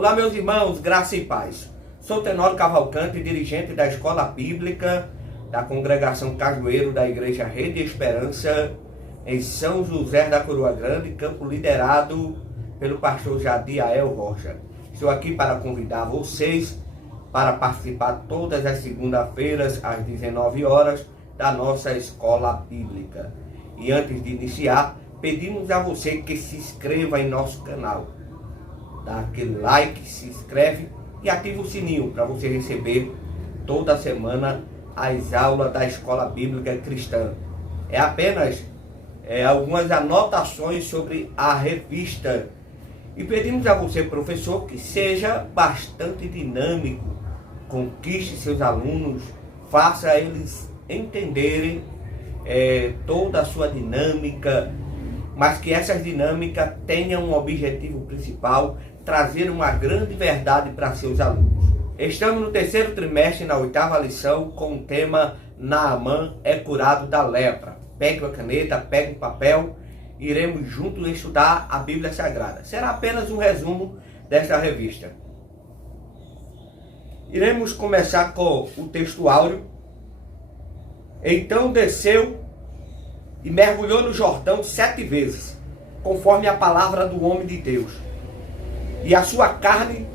Olá, meus irmãos, graça e paz. Sou Tenório Cavalcante, dirigente da Escola Bíblica da Congregação Cajueiro da Igreja Rede Esperança, em São José da Coroa Grande, campo liderado pelo pastor Jadiael Rocha. Estou aqui para convidar vocês para participar todas as segundas-feiras, às 19 horas, da nossa Escola Bíblica. E antes de iniciar, pedimos a você que se inscreva em nosso canal. Dá aquele like, se inscreve e ativa o sininho para você receber toda semana as aulas da Escola Bíblica Cristã. É apenas algumas anotações sobre a revista. E pedimos a você, professor, que seja bastante dinâmico, conquiste seus alunos, faça eles entenderem toda a sua dinâmica, mas que essas dinâmicas tenham um objetivo principal, trazer uma grande verdade para seus alunos. Estamos no terceiro trimestre, na 8ª lição, com o tema Naamã é curado da lepra. Pegue uma caneta, pegue um papel, iremos juntos estudar a Bíblia Sagrada. Será apenas um resumo desta revista. Iremos começar com o texto áureo. Então desceu e mergulhou no Jordão 7 vezes, conforme a palavra do homem de Deus. E a sua carne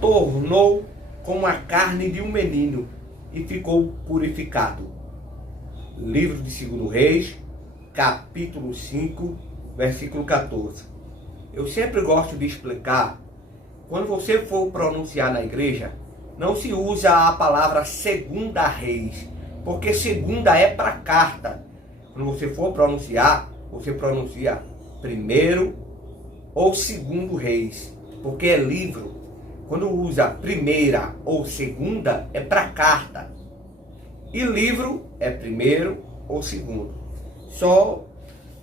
tornou como a carne de um menino, e ficou purificado. Livro de 2 Reis, capítulo 5, versículo 14. Eu sempre gosto de explicar, quando você for pronunciar na igreja, não se usa a palavra segunda Reis, porque segunda é para carta. Quando você for pronunciar, você pronuncia primeiro ou segundo Reis, porque é livro. Quando usa primeira ou segunda, é para carta. E livro é primeiro ou segundo. Só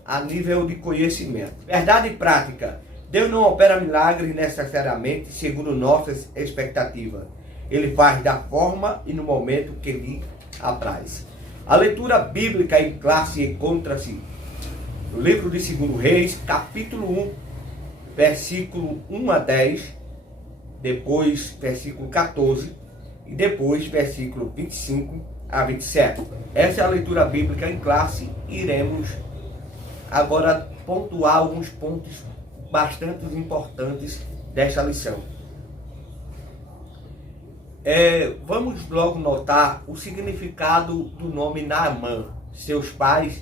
a nível de conhecimento. Verdade e prática. Deus não opera milagres necessariamente segundo nossas expectativas. Ele faz da forma e no momento que lhe apraz. A leitura bíblica em classe encontra-se no livro de 2 Reis, capítulo 1, versículo 1 a 10, depois versículo 14 e depois versículo 25 a 27. Essa é a leitura bíblica em classe. Iremos agora pontuar alguns pontos bastante importantes desta lição. Vamos logo notar o significado do nome Naamã. Seus pais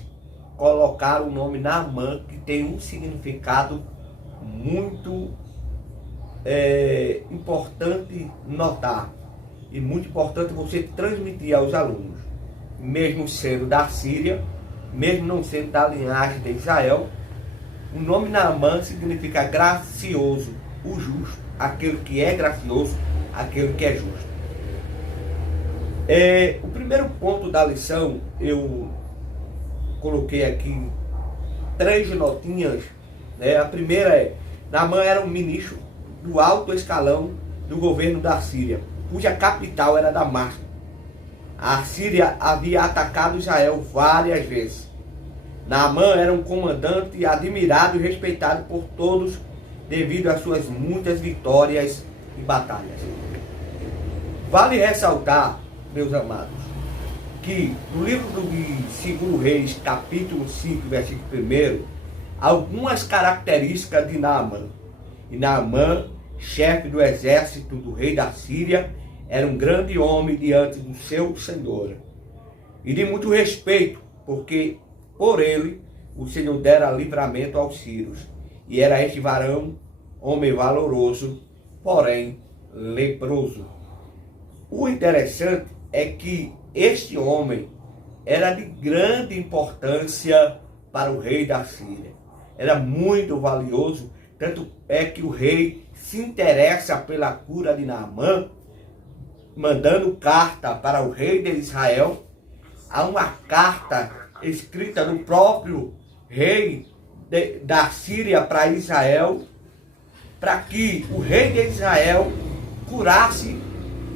colocaram o nome Naamã, que tem um significado muito importante notar. E muito importante você transmitir aos alunos. Mesmo sendo da Síria, mesmo não sendo da linhagem de Israel, o nome Naamã significa gracioso, o justo, aquele que é gracioso, aquele que é justo. O primeiro ponto da lição, eu coloquei aqui 3 notinhas. A primeira é: Naamã era um ministro do alto escalão do governo da Síria, cuja capital era Damasco. A Síria havia atacado Israel várias vezes. Naamã era um comandante admirado e respeitado por todos devido às suas muitas vitórias e batalhas. Vale ressaltar, meus amados, que no livro de 2 Reis, capítulo 5, versículo 1, algumas características de Naamã. E Naamã, chefe do exército do rei da Síria, era um grande homem diante do seu senhor e de muito respeito, porque por ele o Senhor dera livramento aos sírios. E era este varão, homem valoroso, porém leproso. O interessante é que este homem era de grande importância para o rei da Síria. Era muito valioso, tanto é que o rei se interessa pela cura de Naamã, mandando carta para o rei de Israel. Há uma carta escrita do próprio rei da Síria para Israel, para que o rei de Israel curasse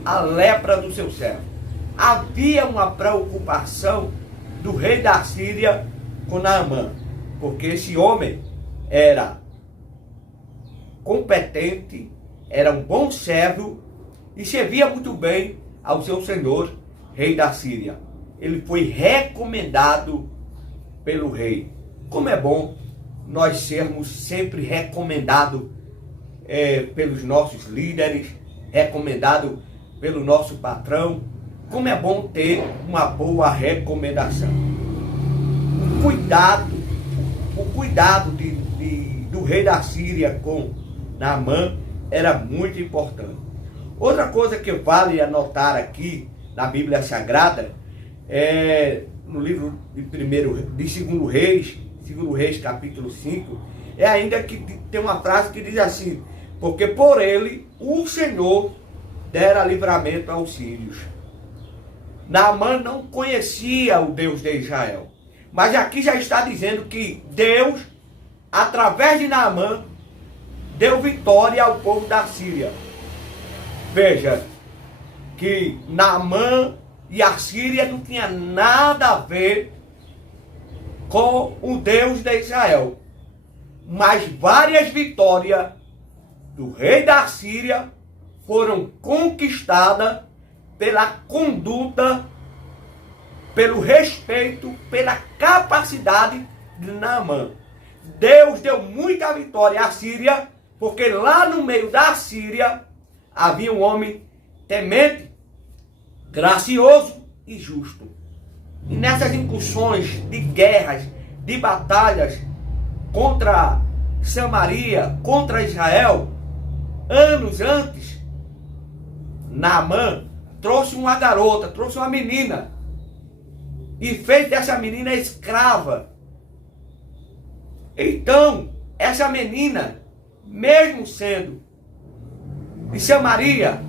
a lepra do seu servo. Havia uma preocupação do rei da Síria com Naamã, porque esse homem era competente, era um bom servo e servia muito bem ao seu senhor, rei da Síria. Ele foi recomendado pelo rei. Como é bom nós sermos sempre recomendados pelos nossos líderes, recomendados pelo nosso patrão. Como é bom ter uma boa recomendação. O cuidado do rei da Síria com Naamã era muito importante. Outra coisa que vale anotar aqui na Bíblia Sagrada é no livro de 2 Reis, capítulo 5, é ainda que tem uma frase que diz assim: porque por ele o Senhor dera livramento aos sírios. Naamã não conhecia o Deus de Israel, mas aqui já está dizendo que Deus, através de Naamã, deu vitória ao povo da Síria. Veja que Naamã e a Síria não tinha nada a ver com o Deus de Israel, mas várias vitórias do rei da Síria foram conquistadas pela conduta, pelo respeito, pela capacidade de Naamã. Deus deu muita vitória à Síria, porque lá no meio da Síria havia um homem temente, gracioso e justo. E nessas incursões de guerras, de batalhas contra Samaria, contra Israel, anos antes, Naamã trouxe uma garota, trouxe uma menina e fez dessa menina escrava. Então, essa menina, mesmo sendo de Samaria,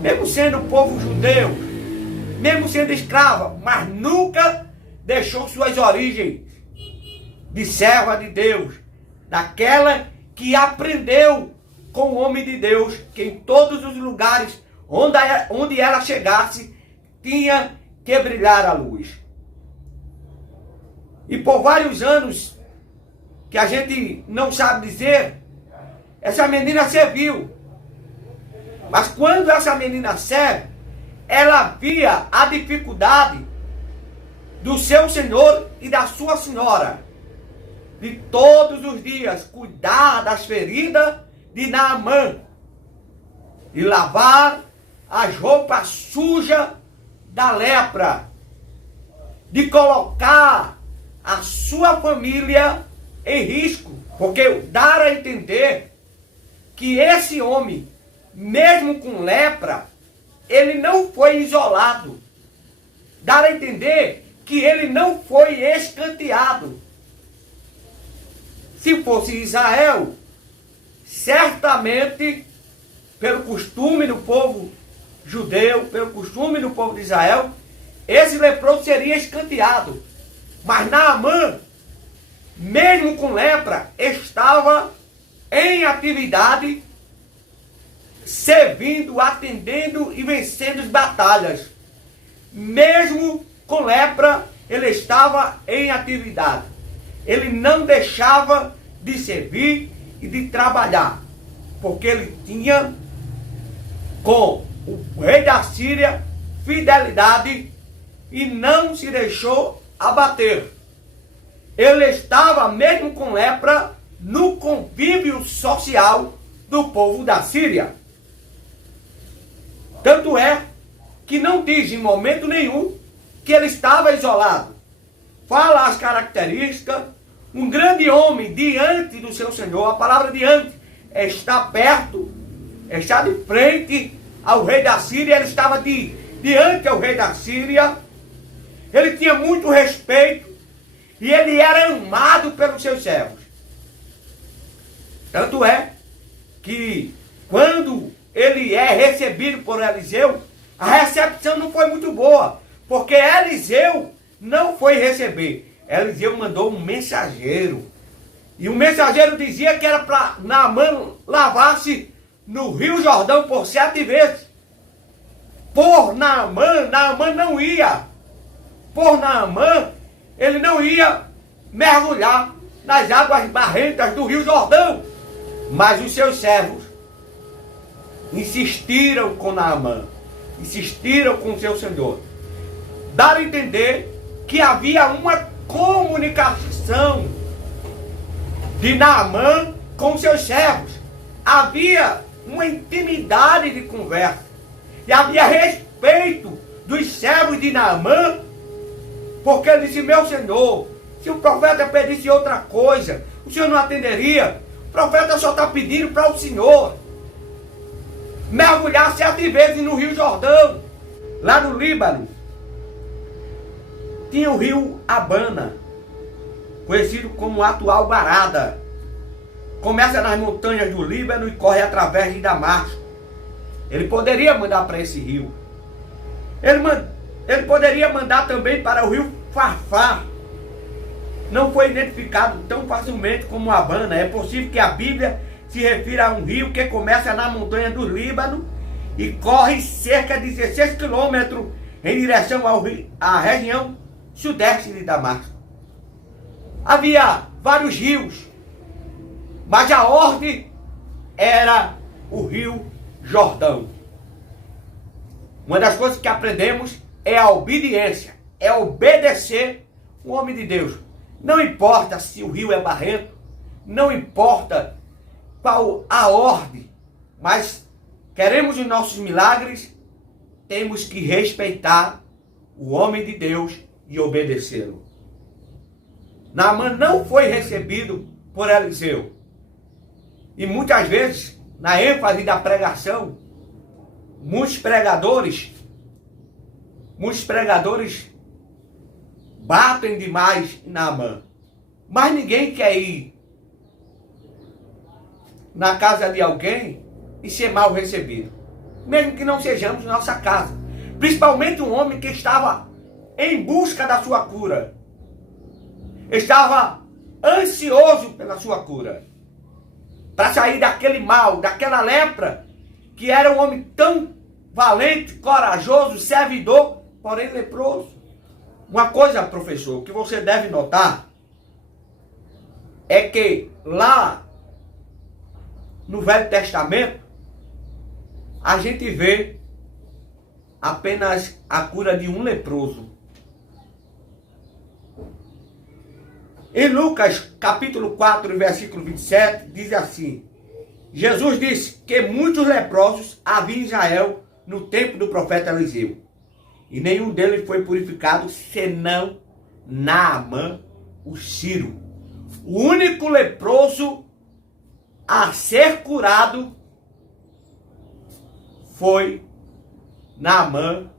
mesmo sendo povo judeu, mesmo sendo escrava, mas nunca deixou suas origens de serva de Deus, daquela que aprendeu com o homem de Deus, que em todos os lugares onde ela chegasse, tinha que brilhar a luz. E por vários anos, que a gente não sabe dizer, essa menina serviu. Mas quando essa menina serve, ela via a dificuldade do seu senhor e da sua senhora, de todos os dias cuidar das feridas de Naamã, de lavar as roupas sujas da lepra, de colocar a sua família em risco, porque dar a entender que esse homem, mesmo com lepra, ele não foi isolado. Dar a entender que ele não foi escanteado. Se fosse Israel, certamente, pelo costume do povo judeu, pelo costume do povo de Israel, esse leproso seria escanteado. Mas Naamã, mesmo com lepra, estava em atividade, servindo, atendendo e vencendo as batalhas. Mesmo com lepra, ele estava em atividade. Ele não deixava de servir e de trabalhar, porque ele tinha com o rei da Síria fidelidade e não se deixou abater. Ele estava, mesmo com lepra, no convívio social do povo da Síria. Tanto é que não diz em momento nenhum que ele estava isolado. Fala as características. Um grande homem diante do seu Senhor, a palavra diante está perto, está de frente ao rei da Síria. Ele estava diante ao rei da Síria. Ele tinha muito respeito e ele era amado pelos seus servos. Tanto é que quando ele é recebido por Eliseu, a recepção não foi muito boa, porque Eliseu não foi receber. Eliseu mandou um mensageiro, e o mensageiro dizia que era para Naamã lavar-se no Rio Jordão por 7 vezes. Por Naamã, Naamã não ia. Por Naamã, ele não ia mergulhar nas águas barrentas do Rio Jordão. Mas os seus servos insistiram com Naamã, insistiram com seu senhor, dar a entender que havia uma comunicação de Naamã com seus servos. Havia uma intimidade de conversa. E havia respeito dos servos de Naamã, porque ele disse: meu senhor, se o profeta pedisse outra coisa, o senhor não atenderia? O profeta só está pedindo para o senhor mergulhar 7 vezes no Rio Jordão. Lá no Líbano tinha o rio Abana, conhecido como atual Barada. Começa nas montanhas do Líbano e corre através de Damasco. Ele poderia mandar para esse rio. Ele poderia mandar também para o rio Farfar. Não foi identificado tão facilmente como Abana. É possível que a Bíblia se refira a um rio que começa na montanha do Líbano e corre cerca de 16 quilômetros em direção à região sudeste de Damasco. Havia vários rios, mas a ordem era o rio Jordão. Uma das coisas que aprendemos é a obediência, é obedecer o homem de Deus. Não importa se o rio é barrento, não importa qual a ordem, mas queremos os nossos milagres, temos que respeitar o homem de Deus e obedecê-lo. Naamã não foi recebido por Eliseu. E muitas vezes, na ênfase da pregação, muitos pregadores batem demais em Naamã. Mas ninguém quer ir na casa de alguém e ser mal recebido. Mesmo que não sejamos nossa casa. Principalmente um homem que estava em busca da sua cura. Estava ansioso pela sua cura. Para sair daquele mal, daquela lepra, que era um homem tão valente, corajoso, servidor, porém leproso. Uma coisa, professor, que você deve notar é que lá no Velho Testamento a gente vê apenas a cura de um leproso. Em Lucas capítulo 4, versículo 27, diz assim: Jesus disse que muitos leprosos havia em Israel no tempo do profeta Eliseu, e nenhum deles foi purificado, senão Naamã, o sírio. O único leproso a ser curado foi Naamã,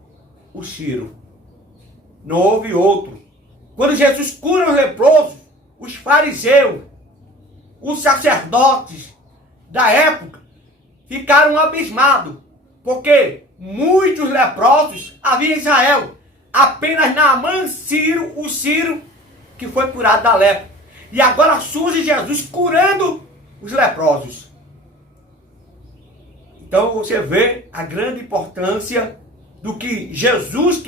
o sírio. Não houve outro. Quando Jesus cura os leprosos, os fariseus, os sacerdotes da época ficaram abismados, porque muitos leprosos havia em Israel. Apenas Naamã, o sírio, que foi curado da lepra. E agora surge Jesus curando os leprosos. Então você vê a grande importância do que Jesus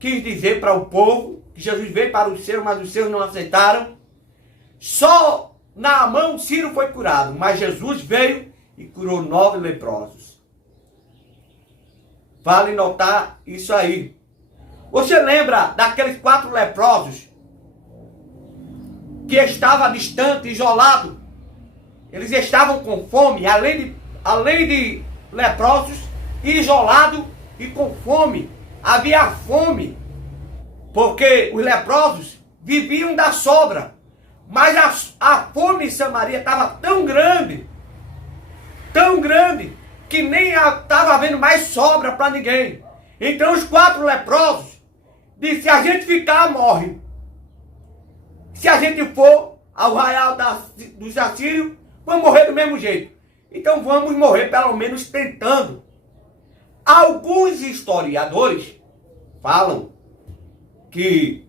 quis dizer para o povo, que Jesus veio para os seus, mas os seus não aceitaram. Só Naamã, o sírio, foi curado, mas Jesus veio e curou 9 leprosos. Vale notar isso aí. Você lembra daqueles 4 leprosos que estavam distantes, isolados? Eles estavam com fome, além de leprosos, isolados e com fome. Havia fome, porque os leprosos viviam da sobra. Mas a fome em Samaria estava tão grande, que nem estava havendo mais sobra para ninguém. Então os 4 leprosos disseram: se a gente ficar, morre. Se a gente for ao arraial dos assírios, vamos morrer do mesmo jeito. Então vamos morrer pelo menos tentando. Alguns historiadores falam que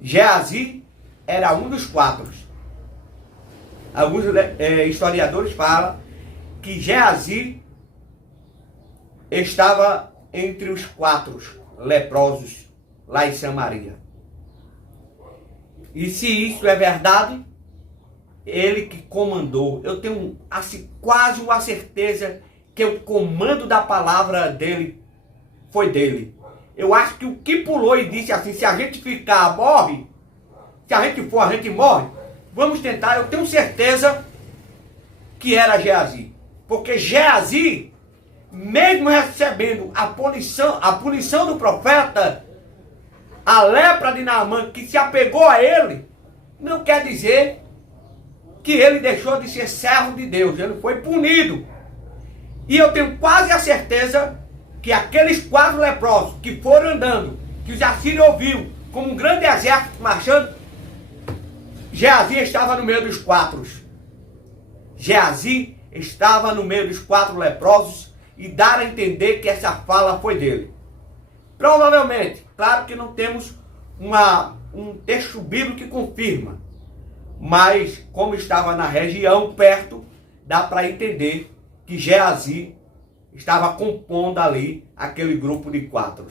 Geazi era um dos 4. Alguns historiadores falam que Geazi estava entre os 4 leprosos lá em Samaria. E se isso é verdade, ele que comandou. Eu tenho assim, quase uma certeza que o comando da palavra dele foi dele. Eu acho que o que pulou e disse assim, se a gente ficar, morre. Se a gente for, a gente morre. Vamos tentar, eu tenho certeza que era Geazi. Porque Geazi, mesmo recebendo a punição do profeta, a lepra de Naamã que se apegou a ele, não quer dizer que ele deixou de ser servo de Deus. Ele foi punido. E eu tenho quase a certeza que aqueles 4 leprosos que foram andando, que os assírios ouviu como um grande exército marchando, Geazi estava no meio dos 4. Geazi estava no meio dos 4 leprosos e dar a entender que essa fala foi dele. Provavelmente, claro que não temos um texto bíblico que confirma, mas como estava na região perto, dá para entender que Geazi estava compondo ali aquele grupo de 4.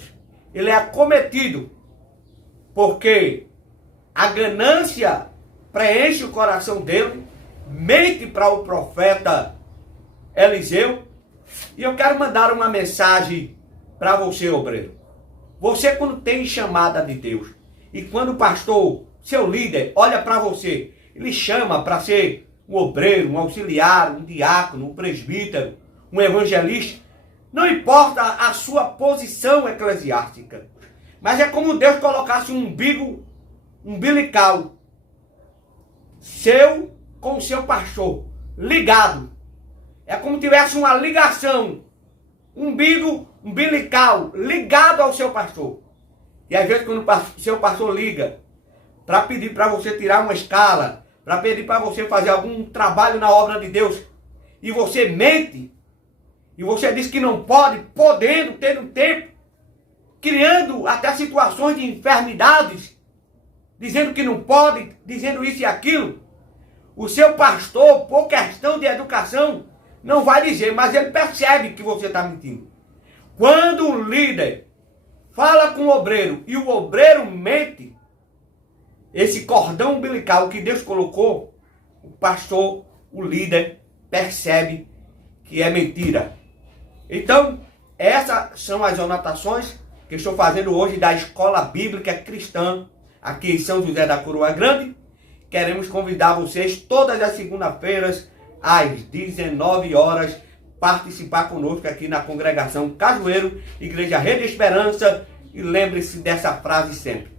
Ele é acometido porque a ganância preenche o coração dele, mente para o profeta Eliseu. E eu quero mandar uma mensagem para você, obreiro. Você, quando tem chamada de Deus, e quando o pastor, seu líder, olha para você, ele chama para ser um obreiro, um auxiliar, um diácono, um presbítero, um evangelista, não importa a sua posição eclesiástica, mas é como Deus colocasse um umbigo umbilical seu com o seu pastor, ligado. É como tivesse uma ligação, umbigo umbilical, ligado ao seu pastor. E às vezes quando o seu pastor liga para pedir para você tirar uma escala, para pedir para você fazer algum trabalho na obra de Deus, e você mente, e você diz que não pode, podendo, tendo tempo, criando até situações de enfermidades, dizendo que não pode, dizendo isso e aquilo, o seu pastor, por questão de educação, não vai dizer, mas ele percebe que você está mentindo. Quando o líder fala com o obreiro e o obreiro mente, esse cordão umbilical que Deus colocou, o pastor, o líder, percebe que é mentira. Então, essas são as anotações que estou fazendo hoje da Escola Bíblica Cristã, aqui em São José da Coroa Grande. Queremos convidar vocês todas as segundas-feiras, às 19 horas, participar conosco aqui na congregação Cajueiro, Igreja Rede Esperança. E lembre-se dessa frase sempre: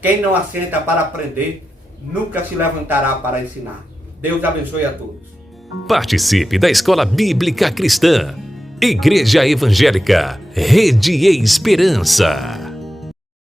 quem não assenta para aprender, nunca se levantará para ensinar. Deus abençoe a todos. Participe da Escola Bíblica Cristã. Igreja Evangélica Rede Esperança.